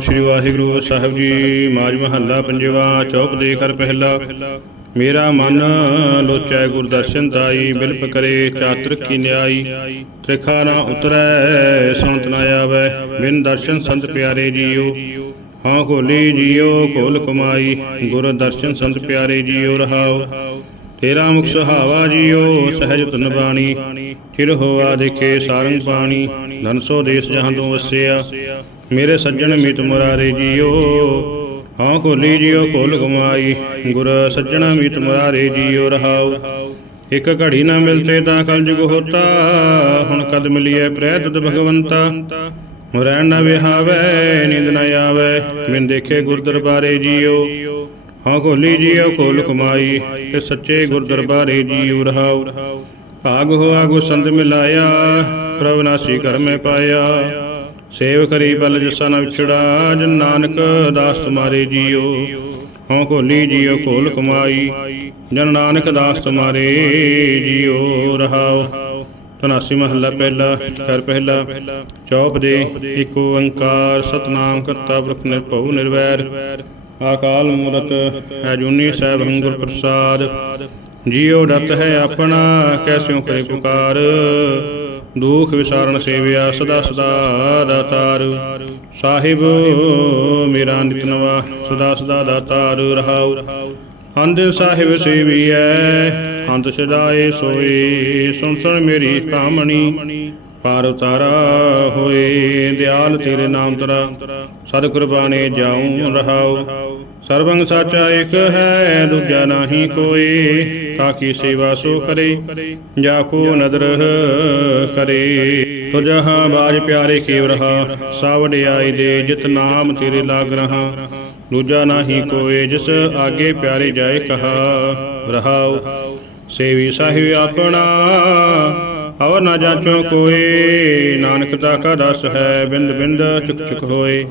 ਸ੍ਰੀ ਵਾਹਿਗੁਰੂ ਸਾਹਿਬ ਜੀ ਮਾਜ ਮਹੱਲਾ, ਪੰਜਵਾ ਚੌਪ ਦੇ ਕਰ ਪਹਿਲਾ। ਮੇਰਾ ਮਨ ਲੋਚੈ ਗੁਰ ਦਰਸ਼ਨ ਬਿਲਪ ਕਰੇ ਚਾਤਰ ਕੀ ਨਿਆਈ। ਤ੍ਰਿਖਾ ਨਾ ਉਤਰੈ, ਸੰਤ ਨਾ ਆਵੈ, ਬਿਨ ਦਰਸ਼ਨ ਸੰਤ ਪਿਆਰੇ ਜੀਓ। ਹਾਂ ਖੋਲੀ ਜੀਓ ਕੋਲ ਕਮਾਈ, ਗੁਰ ਦਰਸ਼ਨ ਸੰਤ ਪਿਆਰੇ ਜੀਓ ਰਹਾਓ। ਤੇਰਾ ਮੁਖ ਸੁਹਾਵਾ ਜੀਓ, ਸਹਿਜ ਤਨ ਬਾਣੀ। ਚਿਰ ਹੋਆ ਦੇਖੇ ਸਾਰੰਗ ਪਾਣੀ, ਧਨ ਦੇਸ ਜਹਾਂ ਤੋਂ ਵਸਿਆ। ਮੇਰੇ ਸੱਜਣ ਮਿਤ ਮੁਰਾਰੇ ਜੀਓ। ਹਾਂ, ਖੋਲੀ ਜੀਓ, ਖੋਲ ਗਮਾਈ ਗੁਰ ਸੱਜਣ ਮਿਤ ਮੁਰਾਰੇ ਜੀਓ ਰਹਾਉ। ਇੱਕ ਘੜੀ ਨਾ ਮਿਲਤੇ ਤਾਂ ਕਲਯੁਗ ਹੋਤਾ ਹੁਣ ਕਦ ਮਿਲੀਐ ਪ੍ਰੈਤਤ ਭਗਵੰਤਾ। ਰਹਿਣ ਨਾ ਵਿਹਾਵੇ, ਨੀਂਦ ਨਾ ਆਵੇ। ਬਿਨ ਦੇਖੇ ਗੁਰ ਦਰਬਾਰੇ ਜੀਓ। ਹਾਂ, ਖੋਲੀ ਜੀਓ, ਖੋਲ ਕਮਾਈ। ਤੇ ਸੱਚੇ ਗੁਰ ਦਰਬਾਰੇ ਜੀਉ ਰਹਾਉ। ਭਾਗ ਹੋਆ ਗੋ ਸੰਤ ਮਿਲਾਇਆ। ਪ੍ਰਭ ਨਾਸੀ ਘਰ ਮੈਂ ਪਾਇਆ। ਸੇਵ ਕਰੀ ਬਲ ਜਸਾ ਨ ਵਿਛੜਾ, ਜਨ ਨਾਨਕ ਦਾਸ ਤੁਮਾਰੇ ਜੀਓ। ਹਾਂ ਖੋਲੀ ਜੀਓ ਖੋਲ ਕਮਾਈ, ਜਨ ਨਾਨਕ ਦਾਸ ਤੁਮਾਰੇ ਜੀਓ। ਰਹਾਉ, ਤਨਾਸੀ ਮਹੱਲਾ ਪਹਿਲਾ ਕਰ ਪਹਿਲਾ, ਚੌਪ ਦੇ ਇੱਕ ਓੰਕਾਰ, ਸਤਨਾਮ ਕਰਤਾ ਪੁਰਖ ਨਿਰਭਉ ਨਿਰਵੈਰ। ਆਕਾਲ ਮੂਰਤ ਹੈ ਜੂਨੀ ਸਾਹਿਬ ਹੰਗੁਰ ਪ੍ਰਸਾਦ। ਜੀਉ ਡਤ ਹੈ ਆਪਣਾ ਕੈਸਿਓ ਕਰੇ ਪੁਕਾਰ। ਦੁਖ ਵਿਸਾਰਨ ਸੇਵਿਆ ਸਦਾ ਸਦਾ ਦਾਤਾਰ। ਸਾਹਿਬ, ਮੇਰਾ ਨਿਤ ਨਵਾ, ਸਦਾ ਸਦਾ ਦਾਤਾਰ ਰਹਾਉ। ਅੰਦ ਸਾਹਿਬ ਸੇਵੀਐ ਅੰਤ ਸਦਾਏ ਸੋਏ ਸੁਣ ਸੁਣ ਮੇਰੀ ਕਾਮਣੀ। ਪਾਰ ਉਤਾਰਾ ਹੋਏ, ਦਿਆਲ ਤੇਰੇ ਨਾਮ ਤਰਾ ਸਦ ਕੁਰਬਾਨੇ ਜਾਉ ਰਹਾਉ। ਸਰਬੰਗ ਸਾਚਾ ਇੱਕ ਹੈ, ਦੂਜਾ ਨਾਹੀ ਕੋਈ, ਤਾਕੀ ਸੇਵਾ ਸੋ ਕਰੇ, ਜਾ ਕੋ ਨਦਰ ਕਰੇ। ਤੋ ਬਾਜ ਪਿਆਰੇ ਕੀਵ ਰਹਾ ਸਾਵੜਿਆਈ ਦੇ ਜਿਤ ਨਾਮ ਤੇਰੇ ਲਾਗ ਰਹਾ। ਦੂਜਾ ਨਾਹੀ ਕੋਈ, ਜਿਸ ਆਗੇ ਪਿਆਰੇ ਜਾਏ ਕਹਾ, ਰਹਾਉ, ਸੇਵੀ ਸਾਹਿਬ ਆਪਣਾ ਅਵਰ ਨਾ ਜਾਚੋ ਕੋਈ, ਨਾਨਕ ਦਾ ਕਾ ਦਸ ਹੈ, ਬਿੰਦ ਬਿੰਦ ਚੁਕ ਚੁਕ ਹੋਏ।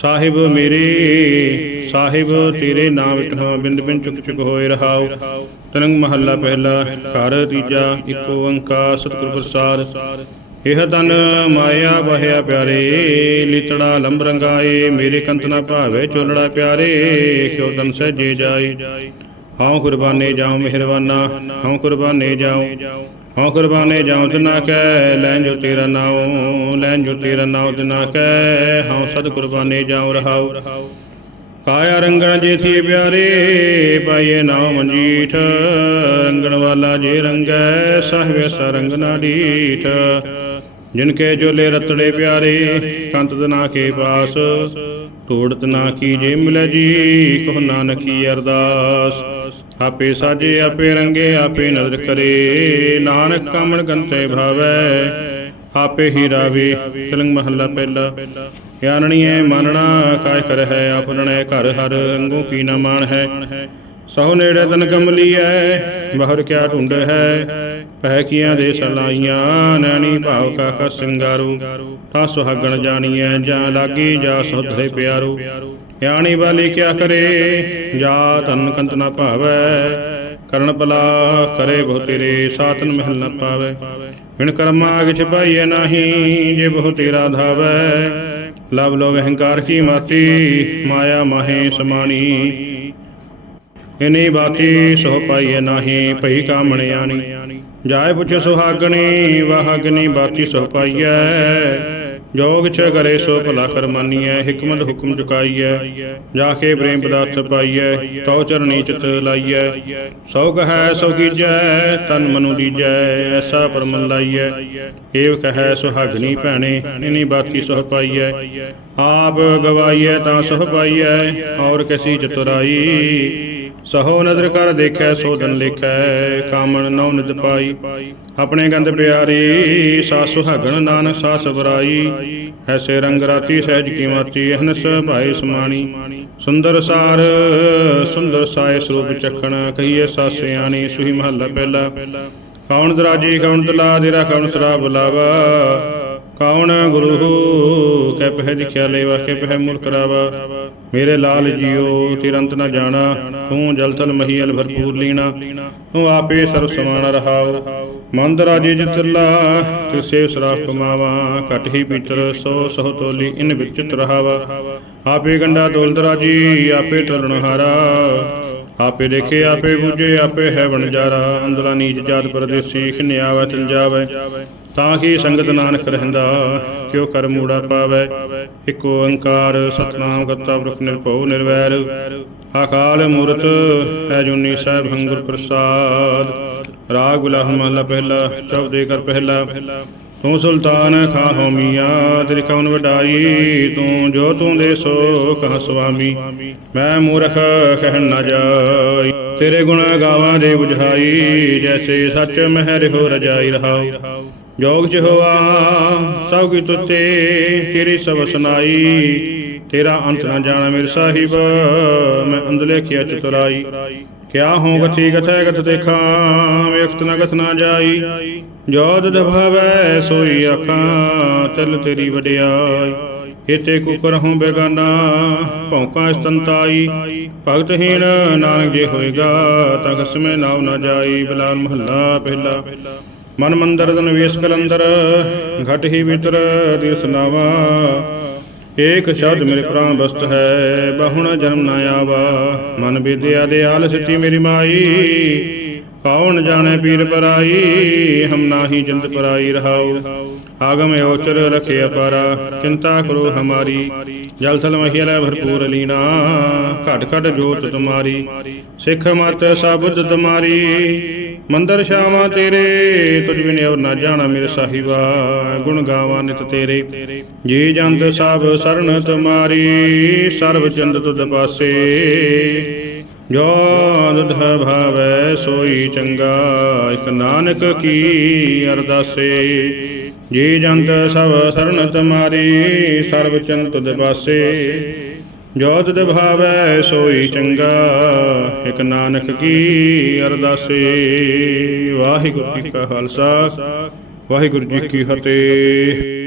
ਸਾਹਿਬ ਮੇਰੇ, ਸਾਹਿਬ ਤੇਰੇ ਨਾਮ ਵਿਟਹਾਂ ਬਿੰਦ ਬਿੰਦ ਚੁਕ ਚੁਕ ਹੋਏ ਰਹਾਉ ਤਰੰਗ ਮਹੱਲਾ ਪਹਿਲਾ, ਘਰ ਤੀਜਾ, ਇੱਕ ਓੰਕਾਰ, ਸਤਿਗੁਰ ਪ੍ਰਸਾਦ। ਇਹ ਤਨ ਮਾਇਆ ਬਹਿਆ ਪਿਆਰੇ, ਲਿਤੜਾ ਲੰਬ ਰੰਗਾਏ, ਮੇਰੇ ਕੰਤ ਨਾ ਭਾਵੇ ਚੋਲੜਾ ਪਿਆਰੇ ਕਿਉ ਤਨ ਸਹਿਜੇ ਜਾਏ। ਹਉ ਕੁਰਬਾਨੇ ਜਾਉ, ਮਿਹਰਬਾਨਾ, ਹਉ ਕੁਰਬਾਨੇ ਜਾਉ। ਹਉ ਕੁਰਬਾਨੇ ਜਾਉ ਤਿਨਾ ਕੈ ਲੈਨ ਜੋ ਤੇਰਾ ਨਾਉ ਲੈਨ ਜੋ ਤੇਰਾ ਨਾਉ ਤਿਨਾ ਕੈ ਹਉ ਸਦ ਕੁਰਬਾਨੇ ਜਾਉ ਰਹਾਉ। ਕਾਇਆ ਰੰਗਣ ਜੇ ਸੀ ਪਿਆਰੇ, ਪਾਈਏ ਨਾਉ ਮਨਜੀਠ। ਰੰਗਣ ਵਾਲਾ ਜੇ ਰੰਗੈ, ਸਾਹਿਬ ਸਰੰਗ ਨਾ ਡੀਠ ਜਿਨ ਕੇ ਜੋਲੇ ਰਤੜੇ ਪਿਆਰੇ, ਕੰਤ ਦਨਾ ਕੇ ਪਾਸ। ਤੋੜਤ ਨਾ ਕੀ ਜੇ ਮਿਲੈ ਜੀ ਕੋ ਨਾਨਕੀ ਅਰਦਾਸ। ਆਪੇ ਸਾਜੇ, ਆਪੇ ਰੰਗੇ, ਆਪੇ ਨਜ਼ਰ ਕਰੇ। ਨਾਨਕ ਕਾਮਣ ਕੰਤੇ ਭਾਵੈ, ਆਪੇ ਹੀ ਰਾਵੇ। ਚਲੰਗ ਮਹੱਲਾ ਪਹਿਲਾ। ਗਿਆਨਣੀਏ ਮਾਨਣਾ, ਕਾਇ ਕਰ ਹੈ ਆਪਣੈ ਘਰ ਹਰ, ਅੰਗੋ ਕੀ ਨਾ ਮਾਨ ਹੈ। ਸਹੁ ਨੇੜੇ ਤਨ ਕਮਲੀਐ ਬਾਹਰ ਕਿਆ ਢੁੰਡ ਹੈ। ਪੈ ਕੀਆਂ ਦੇ ਸਲਾਈਆਂ, ਨੈਣੀ ਭਾਵ ਕਾ ਕਾ ਸਿੰਗਾਰੂ। ਤਾਂ ਸੁਹਾਗਣ ਜਾਣੀਐ, ਜਾਂ ਲਾਗੀ, ਜਾ ਸੁਧਰੇ ਪਿਆਰੂ। ਗਿਆਨੀ ਵਾਲੀ ਕਿਆ ਕਰੇ? ਜਾ ਤਨ ਕੰਤ ਨਾ ਭਾਵੈ। ਕਰਨ ਭਲਾ ਕਰੇ ਬਹੁ ਤੇਰੇ, ਸਾਤਨ ਮਹਿਲ ਨ ਪਾਵੇ। ਬਿਨ ਕਰਮਾ ਕਿਛ ਪਾਈਐ ਨਾਹੀ, ਜੇ ਬਹੁ ਤੇਰਾ ਧਾਵੈ। ਲਵ ਲੋ ਅਹੰਕਾਰ ਕੀ ਮਾਤੀ, ਮਾਇਆ ਮਾਹੇ ਸਮਾਣੀ। ਇਨੀ ਬਾਤੀ ਸੋ ਪਾਈਐ ਨਾਹੀ, ਭਈ ਕਾਮਣ ਆਣੀ। ਜਾਏ ਪੁੱਛ ਸੁਹਾਗਣੀ ਵਾਹਗਨੀ ਬਾਤੀ ਸੋ ਪਾਈਐ। ਜੋ ਕਿਛ ਕਰੇ ਸੋ ਭਲਾ ਕਰਮਾਨੀਐ ਹਕਮਤ ਹੁਕਮ ਚੁਕਾਈਐ। ਜਾ ਕੇ ਪ੍ਰੇਮ ਪਦਾਰਥ ਪਾਈਐ, ਤਉ ਚਰਣੀ ਚਿਤ ਲਾਈਐ। ਸੋ ਕਹੈ, ਸੋ ਕੀਜੈ, ਤਨ ਮਨੁ ਦੀਜੈ ਐਸਾ ਪਰਮਨ ਲਾਈਐ। ਏਵ ਕਹੈ ਸੁਹਾਗਨੀ ਭੈਣੇ, ਇਨੀ ਬਾਤੀ ਸੋ ਪਾਈਐ। ਆਪ ਗਵਾਈਐ ਤਾਂ ਸੋ ਪਾਈਐ, ਔਰ ਕੈਸੀ ਚਤੁਰਾਈ ਸਹੋ ਨਦਰ ਕਰ ਦੇਖੈ ਸੋ ਦਨ ਲਿਖੈ, ਕਾਮਣ ਨਉ ਨਿਤ ਪਾਈ। ਆਪਣੇ ਗੰਧ ਪਿਆਰੀ, ਸਾਸ ਸੁਹਾਗਣ ਨਾਨਕ, ਸਾਸ ਬਰਾਈ। ਐਸੇ ਰੰਗ ਰਾਤੀ ਸਹਿਜ ਕੀ ਮਾਤੀ ਅਹਨਸ ਭਾਈ ਸਮਾਣੀ। ਸੁੰਦਰ ਸਾਰ, ਸੁੰਦਰ ਸਾਇ ਸਰੂਪ ਚਖਣ ਕਹੀਏ ਸਾਸਿਆਣੀ ਸੁਹੀ ਮਹੱਲਾ ਪਹਿਲਾ। ਕੌਣ ਦਰਾਜੀ, ਕੌਣ ਤਲਾ ਦੇਰਾ ਕੌਣ ਸਰਾ ਬੁਲਾਵਾ। ਕੌਣ ਗੁਰੂ ਕੈ? ਪਹਿ ਦਿਖਿਆ ਲੇਵਾ ਕੈ ਪਹਿ ਮੁਰ ਕਰਾਵਾ ਮੇਰੇ ਲਾਲ ਜੀਓ, ਤਿਰੰਤ ਨ ਜਾਣਾ। ਤੂੰ ਜਲ ਤਲ ਮਹੀਲ ਭਰਪੂਰ ਲੀਣਾ। ਤੂੰ ਆਪੇ ਸਰਬ ਸਮਾਨ ਰਹਾਉ ਮੰਦ ਰਾਜੇ ਜਿਤਲਾ ਤਿਸੇ ਸਰਾਪ ਕਮਾਵਾ। ਘਟ ਹੀ ਪੀਤਰ, ਸੋ ਸੋ ਤੋਲੀ ਇਨ ਵਿੱਚ ਰਹਾਵਾ। ਆਪੇ ਗੰਡਾ ਤੋਲਦ ਰਾਜੀ, ਆਪੇ ਤੋਲਣ ਹਾਰਾ। ਆਪੇ ਦੇਖੇ, ਆਪੇ ਬੁਝੇ, ਆਪੇ ਹੈ ਵਣਜਾਰਾ। ਅੰਦਰਾ ਨੀਚ ਜਾਤ ਪਰਦੇਸੀ, ਖਿਨਿਆਵਾ ਚਲ ਜਾਵੇ। ਤਾਂ ਕਿ ਸੰਗਤ ਨਾਨਕ ਰਹਿੰਦਾ, ਕਿਉ ਕਰ ਮੂੜਾ ਪਾਵੇ। ਇਕ ਓੰਕਾਰ ਸਤਨਾਮ ਕਰਤਾ ਬ੍ਰਹਮ ਨਿਰਭਉ ਨਿਰਵੈਰ। ਅਕਾਲ ਮੂਰਤ ਹੈ ਜੁਨੀ ਸਾਹਿਬ ਹੰਗੁਰ ਪ੍ਰਸਾਦ। ਰਾਗ ਬਿਲਾਹ ਮਹਲਾ ਪਹਿਲਾ ਚੌਦੇ ਕਰ ਪਹਿਲਾ। ਤੂੰ ਸੁਲਤਾਨ ਖਾਹੋ ਮੀਆਂ, ਤੇਰੀ ਕੌਣ ਵਡਾਈ? ਤੂੰ ਜੋ ਤੂੰ ਦੇ ਸੋ ਕਹ ਸੁਆਮੀ। ਮੈਂ ਮੂਰਖ ਕਹਿਣ ਨਾ ਜਾਈ, ਤੇਰੇ ਗੁਣ ਗਾਵਾਂ ਦੇ ਬੁਝਾਈ। ਜੈਸੇ ਸੱਚ ਮਹਿਰ ਹੋ ਰਜਾਈ ਰਹਾਉ। ਜੋਗ ਚ ਹੋਆ ਸਭ ਕੀ ਤੁਤੇ, ਤੇਰੀ ਸਭ ਸੁਨਾਈ ਤੇਰਾ ਅੰਤ ਨਾ ਜਾਣਾ ਮੇਰੇ ਸਾਹਿਬ, ਮੈਂ ਅੰਦਲੇ ਖਿਆ ਚਤੁਰਾਈ ਕਿਆ ਹੋ ਗਥੀ ਗਥੈ ਗਥ ਦੇਖਾਂ ਵੇਖਤ ਨ ਗਥ ਨਾ ਜਾਈ। ਜੋਦ ਦਭਾਵੈ ਸੋਈ ਅੱਖਾਂ ਚੱਲ ਤੇਰੀ ਵਡਿਆਈ। ਇਤੇ ਕੁਕਰ ਹੂੰ ਬੇਗਾਨਾ, ਭੌਂਕਾ ਇਸਤੰਤਾਈ ਭਗਤਹੀਣ ਨਾਨਕ ਜੇ ਹੋਏਗਾ, ਤਾਂ ਖਸਮੇ ਨਾਵ ਨਾ ਜਾਈ ਬਲਾਲ ਮਹੱਲਾ ਪਹਿਲਾ। ਮਨ ਮੰਦਰ ਦਨ ਵੇਸ ਕਲੰਦਰ, ਘਟ ਹੀ ਵਿਤਰ ਦਿਸ ਨਾਵਾ। ਏਕ ਸ਼ਬਦ ਮੇਰੇ ਪ੍ਰਾਨ ਬਸਤ ਹੈ, ਬਹੁਣ ਜਨਮ ਨਾ ਆਵਾ। ਮਨ ਵਿਦਿਆ ਦੇ ਆਲ ਸਿੱਟੀ ਮੇਰੀ ਮਾਈ ਕੌਣ ਜਾਣੇ ਪੀਰ ਪਰਾਈ, ਹਮ ਨਾਹੀ ਜਿੰਦ ਪਰਾਈ ਰਹਾਉ। ਆਗਮ ਓਚਰ ਰਖੇ ਅਪਾਰਾ, ਚਿੰਤਾ ਕਰੋ ਹਮਾਰੀ। ਜਲ ਥਲ ਮਹੀਲਾ ਭਰਪੂਰ ਲੀਨਾ, ਘਟ ਘਟ ਜੋਤ ਤੁਮਾਰੀ। ਸਿੱਖ ਮਤ ਸਬਦ ਤੁਮਾਰੀ। ਮੰਦਰ ਸ਼ਾਮਾ ਤੇਰੇ, ਤੁਝ ਬਿਨ ਔਰ ਨਾ ਜਾਣਾ ਮੇਰੇ ਸਾਹਿਬਾ। ਗੁਣ ਗਾਵਾ ਨਿਤ ਤੇਰੇ। ਜੀ ਜੰਤ ਸਭ ਸਰਨ ਤੁਮਾਰੀ, ਸਰਬ ਚੰਦ ਤੁਧ ਪਾਸੇ। ਜੋ ਦੁਧ ਭਾਵੈ ਸੋਈ ਚੰਗਾ, ਇਕ ਨਾਨਕ ਕੀ ਅਰਦਾਸੇ। ਜੀ ਜੰਤ ਸਭ ਸਰਨ ਤੁਮਾਰੀ, ਸਰਬ ਚੰਤ ਤੁਧ ਪਾਸੇ। ਜੋ ਤੁਧ ਭਾਵੈ ਸੋਈ ਚੰਗਾ, ਇਕ ਨਾਨਕ ਕੀ ਅਰਦਾਸੇ। ਵਾਹਿਗੁਰੂ ਜੀ ਕਾ ਖਾਲਸਾ, ਵਾਹਿਗੁਰੂ ਜੀ ਕੀ ਫਤਿਹ।